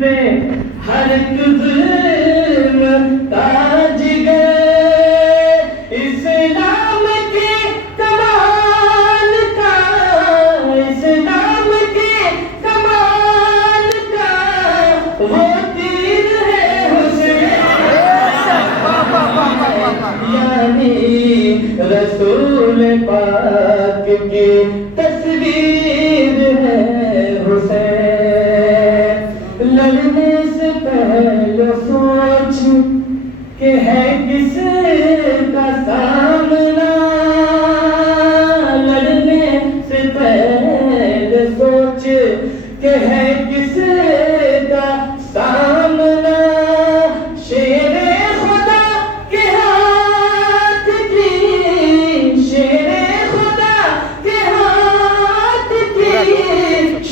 سے ہر ایک ظلم تاج گئے، اسلام کے کمال کا، اسلام کے کمال کا وہ تیر ہے حسین، یعنی رسول پاک کی تصویر ہے حسین۔ لڑنے سے پہلے سوچ کہ ہے کس کا سامنا، لڑنے سے پہلے سوچ کہ ہے کس کا سامنا، شیر خدا کے ہاتھ کی، شیر خدا کے ہاتھ کی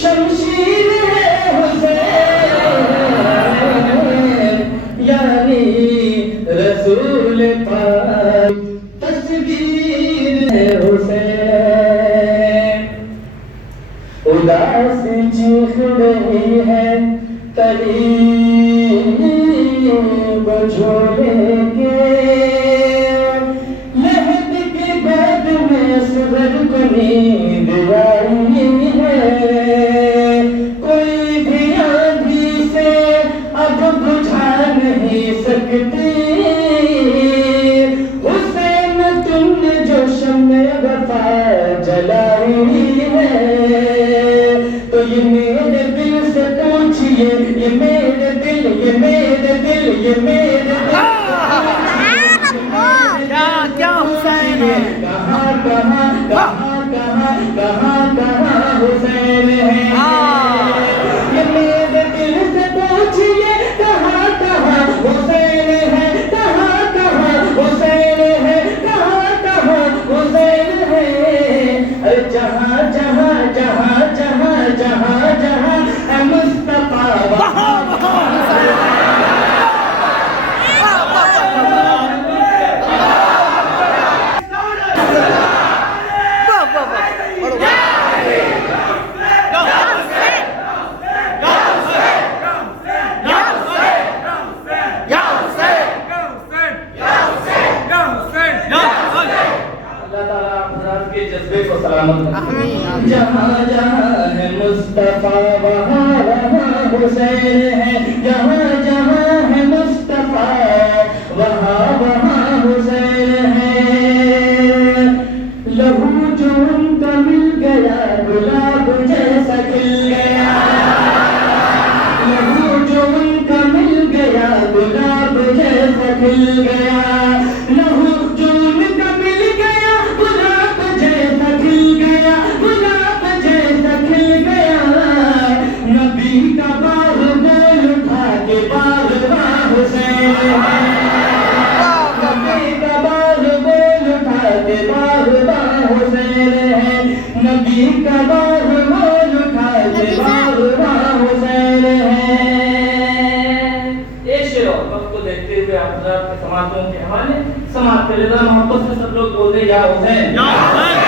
شمشیر ہے حسین، یعنی رسول پاک تصویر ہے حسین۔ اداس چیخ رہی ہے قریب جھولے کے، لہد کے گود میں صبر کو نیند آئی ہے، کوئی بھی آندھی سے اب بجھا نہیں سکتی، حسین تم نے جو شمع وفا جلائی ہے، تو یہ میرے دل سے پوچھئے، یہ میرے دل، یہ میرے دل، یہ میرے دل، کیا حسین ہے، کہاں کہاں کہاں کہاں کہاں کہاں حسین ہے، یہ میرے دل سے پوچھئے کہاں کہاں حسین ہے، کہاں کہاں حسین ہے، کہاں کہاں حسین ہے، ارے جہاں جہاں جہاں جہاں جہاں جہاں اے مصطفیٰ وہاں جہاں جہاں ہے مصطفیٰ وہاں وہاں حسین ہے، جہاں جہاں ہے مصطفیٰ وہاں وہاں حسین ہے، لہو جو ان کا مل گیا گلاب جیسا کھل گیا، لہو جو ان کا مل گیا گلاب جیسا کھل گیا، لہو جو ان کا مل گیا گلاب جیسا کھل گیا، گلاب جیسا کھل گیا، نبی کا باغ بول اٹھا کے باغباں حسین ہے، نبی کا باغ بول اٹھا کے باغباں حسین ہے، نبی کا باغ بول اٹھا کے باغباں حسین ہے۔ ایک شعر اور وقت کو دیکھتے ہوئے آپ حضرات کے سماعتوں کے حوالے سماعت کے رضا محبت سے سب لوگ بول دیں یا حسین، یا حسین۔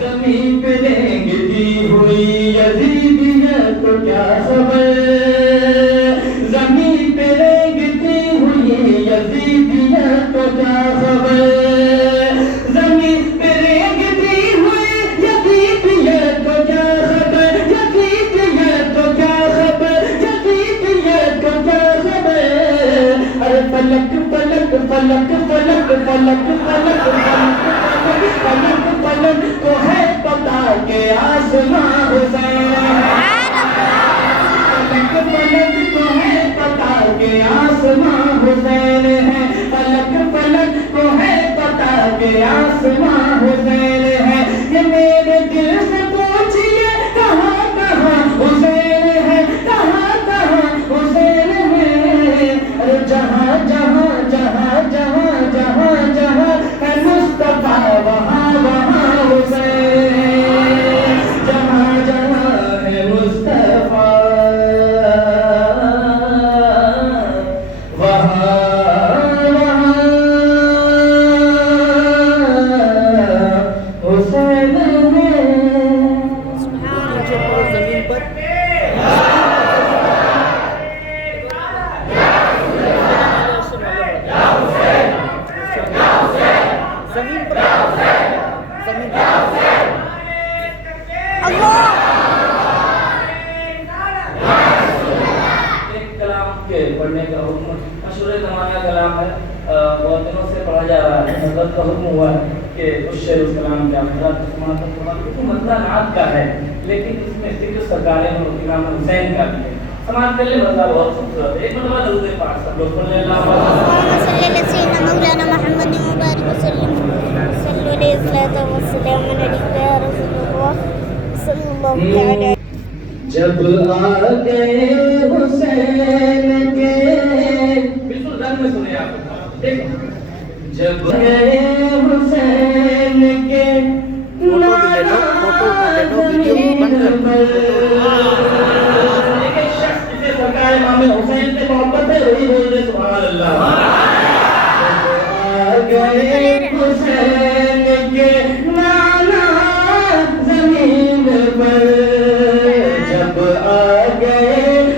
زمین پہ لینگتی ہوئی یزیدیت کو کیا خبر، زمین پہ لینگتی ہوئی یزیدیت کو کیا خبر، زمین پہ لینگتی ہوئی یزیدیت کو کیا خبر، یزیدیت کو کیا خبر، یزیدیت کو کیا خبر، ارے فلک فلک فلک فلک فلک فلک فلک فلک کو ہے پتا کہ آسماں حسین ہے، فلک فلک کو ہے پتا کہ آسماں حسین ہے، فلک فلک کو ہے پتا کہ آسماں حسین ہے، یہ میرے دل سے پوچھئے کہاں کہاں حسین ہے، کہاں کہاں حسین ہے، ارے جہاں جہاں جہاں جہاں جہاں جہاں ہے مصطفیٰ وہاں وہاں حسین ہے، جہاں جہاں ہے مصطفیٰ وہاں وہاں پڑھنے کا حکم مشہور زمانہ کلام ہے، بہت دنوں سے پڑھا جا رہا ہے. حضرت کا حکم ہوا ہے کہ اس شعر اس کلام کے حضرات کو مطلع نعت کا ہے، لیکن اس میں ذکر سرکار امام حسین کا بھی ہے. سماعت کر لیں، مطلب بہت خوبصورت ہے. ایک مرتبہ درود پاک سب لوگ پڑھ لیں. اللهم صل على سيدنا مولانا محمد وبارك وسلم. صلوا عليه الصلاة والسلام عليك يا رسول الله صلى الله تعالى. جب آ گئے حسین کے، بالکل دن میں سنیں آپ دیکھو، جب گئے حسین کے سرکار امام حسین سے محبت ہے، وہی بول رہے سبحان اللہ. جب آ گئے حسین کے نانا زمین پر، جب آ گئے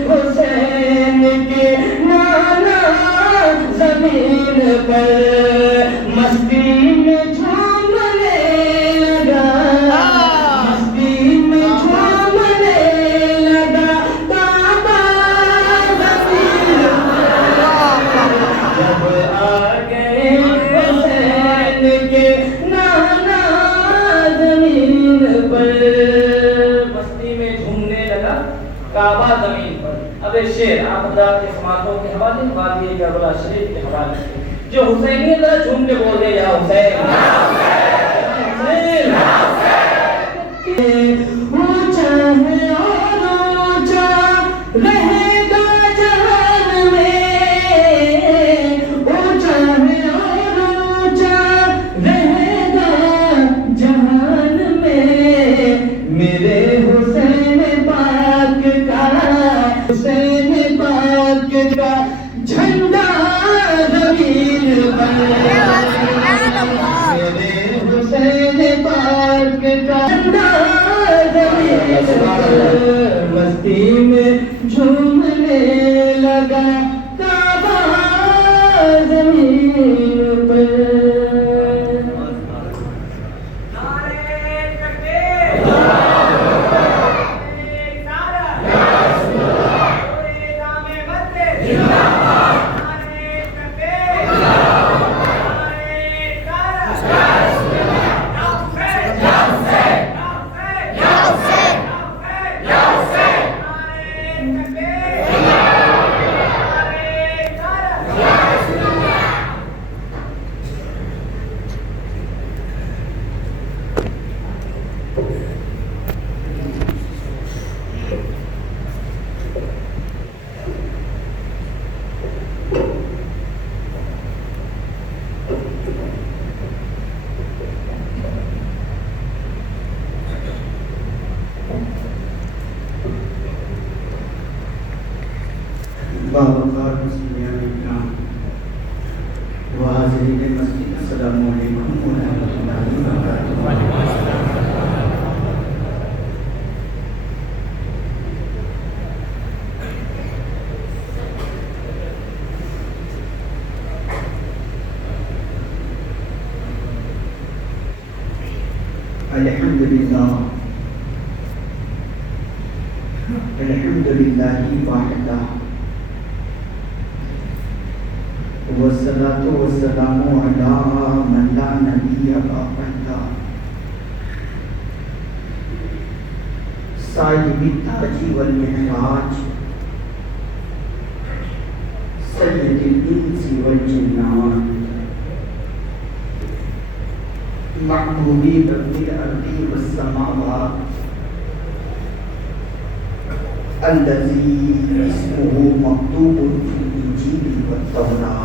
حسین کے نانا زمین پر، مستی میں جھومنے لگا، مستی میں جھومنے لگا کعبہ زمین پر. جب آ گئے حسین کے نانا زمین پر، مستی میں جھومنے لگا کعبہ زمین پر. اب ایک شعر آپ حضرات کے سماعتوں کے حوالے بات یہ کربلا شریف کے حوالے سے جو حسینی ذرا جھوم کے بول دے یا حسین اونچا ہے اور اونچا رہے گا جہان میں، اونچا ہے اور اونچا رہے گا جہان میں، میرے حسین پاک کا، حسین پاک کا جھنڈا زمین پر، میرے حسین پاک کا جھنڈا زمین پر، مستی میں جھومنے لگا کعبہ زمین پر. باوقار مسلمان اکرام و حاضرین مسجد، السلام علیکم و رحمۃ اللہ وبرکاتہ. الحمدللہ الحمدللہ وحدہ والصلاة والسلام علی من لا نبی بعدہ صاحب التاج والمعراج سید الانس والجنان محبوبی رب الارض والسماوات الذي اسمه مكتوب في الانجیل والتوراة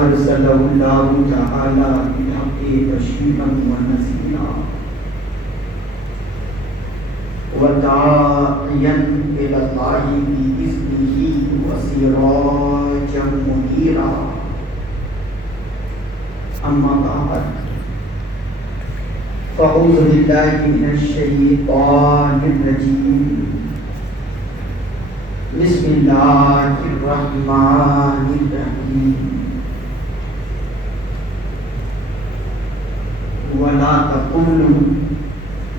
ارسله الله تعالى بالحق بشيرا ونذيرا وداعيا الى الله باذنه وسراجا منيرا. اما بعد فأعوذ بالله من الشيطان الرجيم. بسم الله الرحمن الرحيم. ولا تقولوا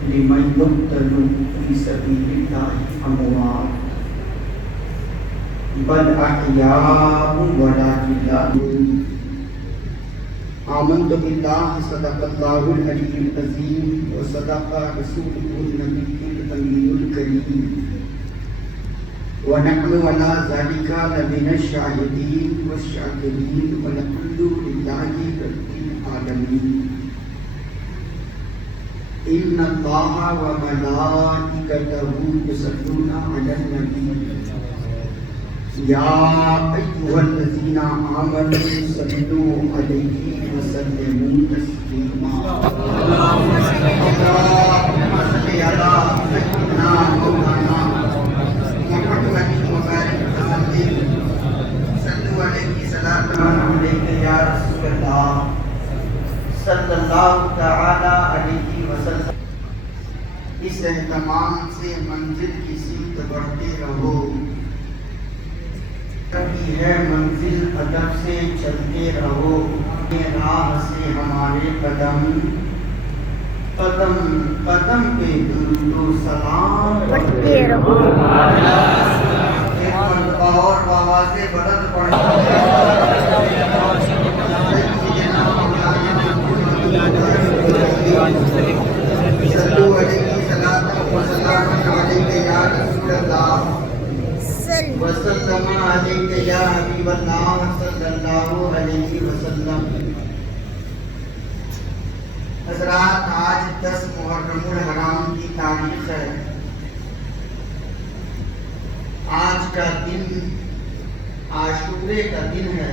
لمن يقتل في سبيل الله أموات بل احیاء ولکن لا تشعرون آمنت باللہ صدق اللہ العلی العظیم وصدق رسولہ النبی الامین الکریم ونحن على ذلك لمن الشاهدين والشاكرين والحمد لله رب العالمين إن الله وملائكته يصلون على النبي يا أيها الذين آمنوا صلوا عليه وسلموا تسليما اللهم صل على سيدنا مولانا محمد وبارك وسلم صلوا عليه صلاة عليك يا رسول الله صلی اللہ تعالی علیہ وسلم. اس اہتمام سے منزل کی سمت بڑھتے رہو. کبھی ہے منزل ادب سے چلتے رہو. یہ راہ سے ہمارے قدم قدم قدم پہ درود و سلام پڑھتے رہو. ایک مرتبہ اور آوازیں بلند پڑھیں. صلوا علیہ صلاۃ و سلام علیک یا رسول اللہ وسلم علیک یا حبیب اللہ صلی اللہ علیہ وسلم. حضرات آج 10 محرم الحرام کی تاریخ ہے. آج کا دن عاشورے کا دن ہے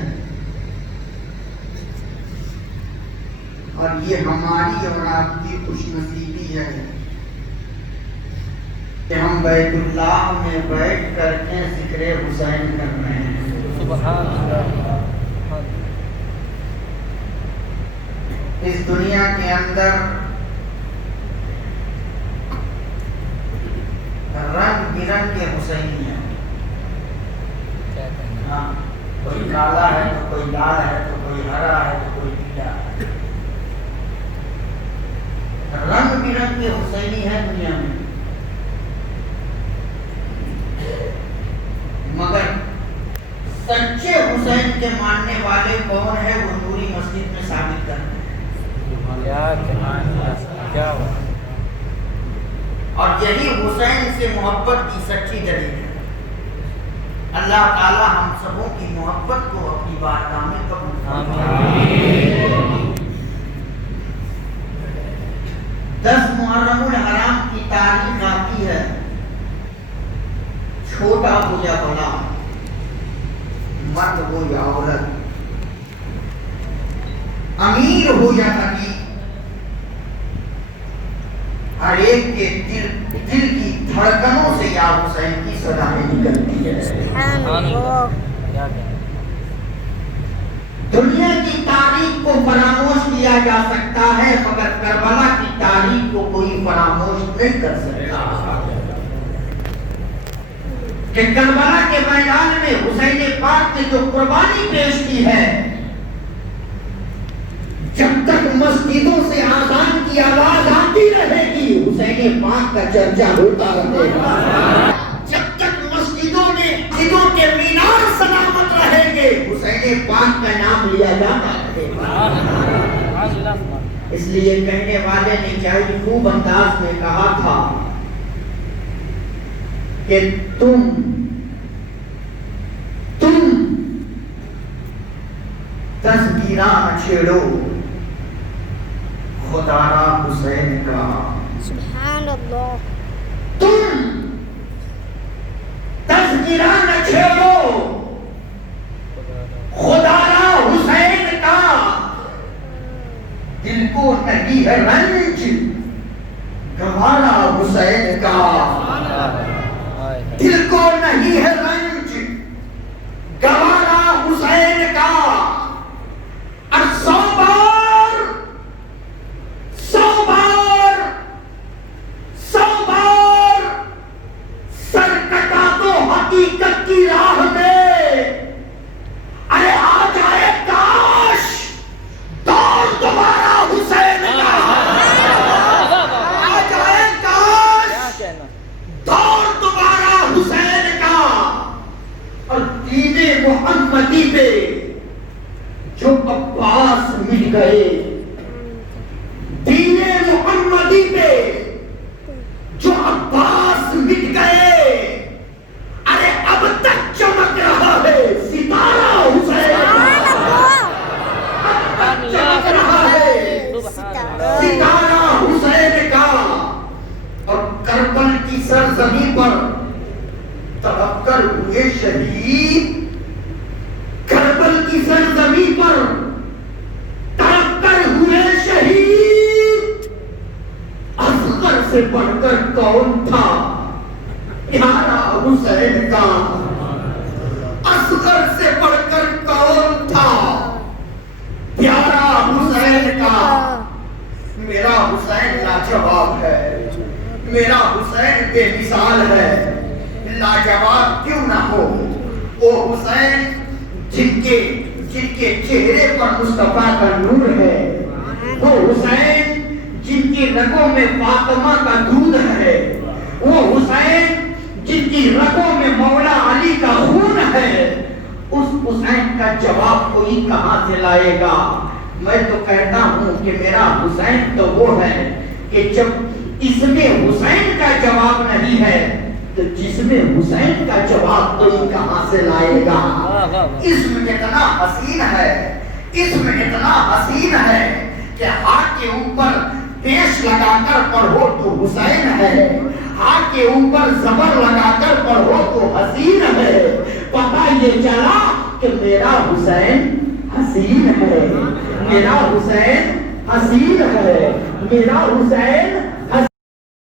اور یہ ہماری اور آپ کی خوش نصیبی ہے کہ ہم بیت اللہ میں بیٹھ کر کے ذکر حسین کر رہے ہیں. سبحان اللہ. اس دنیا کے اندر رنگ برنگ کے حسینی ہیں. کوئی کالا ہے تو کوئی لال ہے تو کوئی ہرا ہے تو کوئی پیلا ہے. رنگ برنگ کے حسینی ہے دنیا میں. مگر سچے حسین کے ماننے والے کون ہے وہ نوری مسجد میں ثابت کرتے ہیں. اور یہی حسین سے محبت کی سچی دلیل ہے. اللہ تعالی ہم سبوں کی محبت کو اپنی بارگاہ میں قبول فرمائے. 10 محرم الحرام کی تاریخ آتی ہے. چھوٹا ہو یا بڑا, مرد ہو یا عورت, امیر ہو یا غریب, ہر ایک کے دل کی دھڑکنوں سے یا حسین کی صدایں نکلتی ہے. دنیا کی تاریخ کو فراموش کیا جا سکتا ہے مگر کربلا کی تاریخ کو کوئی فراموش نہیں کر سکتا. کہ کربلا کے میدان میں حسین پاک نے جو قربانی پیش کی ہے, جب تک مسجدوں سے آذان کی آواز آتی رہے گی حسین پاک کا چرچا ہوتا رہے گا. جب تک مسجدوں کے مینار سلامت رہیں گے حسین پاک کا نام لیا جاتا رہے گا. اس لیے کہنے والے نے چاہے خوب انداز میں کہا تھا کہ تم تذکیرہ چھیڑو خدا را حسین کا. سبحان اللہ. تم تذکیرہ نہ چھیڑو خدا را حسین کا. دل کو نہیں ہے رنج گوارا حسین کا. دل کو نہیں ہے رنج گوارا حسین کا. اور 100 بار سر کٹا دو حقیقت کی راہ میں. ارے آ جائے کاش دور دوبارہ حسین کا. آ جائے کاش دور دوبارہ حسین کا. محمدی پہ جو عباس مٹ گئے، دین محمدی پہ جو عباس مٹ گئے، ارے اب تک چمک رہا ہے ستارہ حسین چمک رہا ہے ستارہ حسین کا۔ اور کربل کی سرزمین پر تڑپ کر ہوئے شہید، کربل کی سرزمین پر تڑپ کر ہوئے شہید، اصغر سے بڑھ کر کون تھا پیارا حسین کا، اصغر سے بڑھ کر کون تھا پیارا حسین کا۔ میرا حسین لاجواب ہے، میرا حسین بے مثال ہے، لاجواب کیوں نہ ہو وہ حسین جن کے چہرے پر مصطفیٰ کا نور ہے، وہ حسین جن کی رگوں میں فاطمہ کا دودھ ہے، وہ حسین جن کی رگوں میں مولا علی کا خون ہے، اس حسین کا جواب کوئی کہاں سے لائے گا؟ میں تو کہتا ہوں کہ میرا حسین تو وہ ہے کہ جب اس میں حسین کا جواب نہیں ہے تو جس میں حسین کا جواب کوئی کہاں سے لائے گا؟ اس میں اتنا حسین ہے، اس میں اتنا حسین ہے کہ ہاتھ کے اوپر پیش لگا کر پڑھو تو حسین ہے، ہاتھ کے اوپر زبر لگا کر پڑھو تو حسین ہے۔ پتہ یہ چلا کہ میرا حسین حسین ہے، میرا حسین حسین ہے، میرا حسین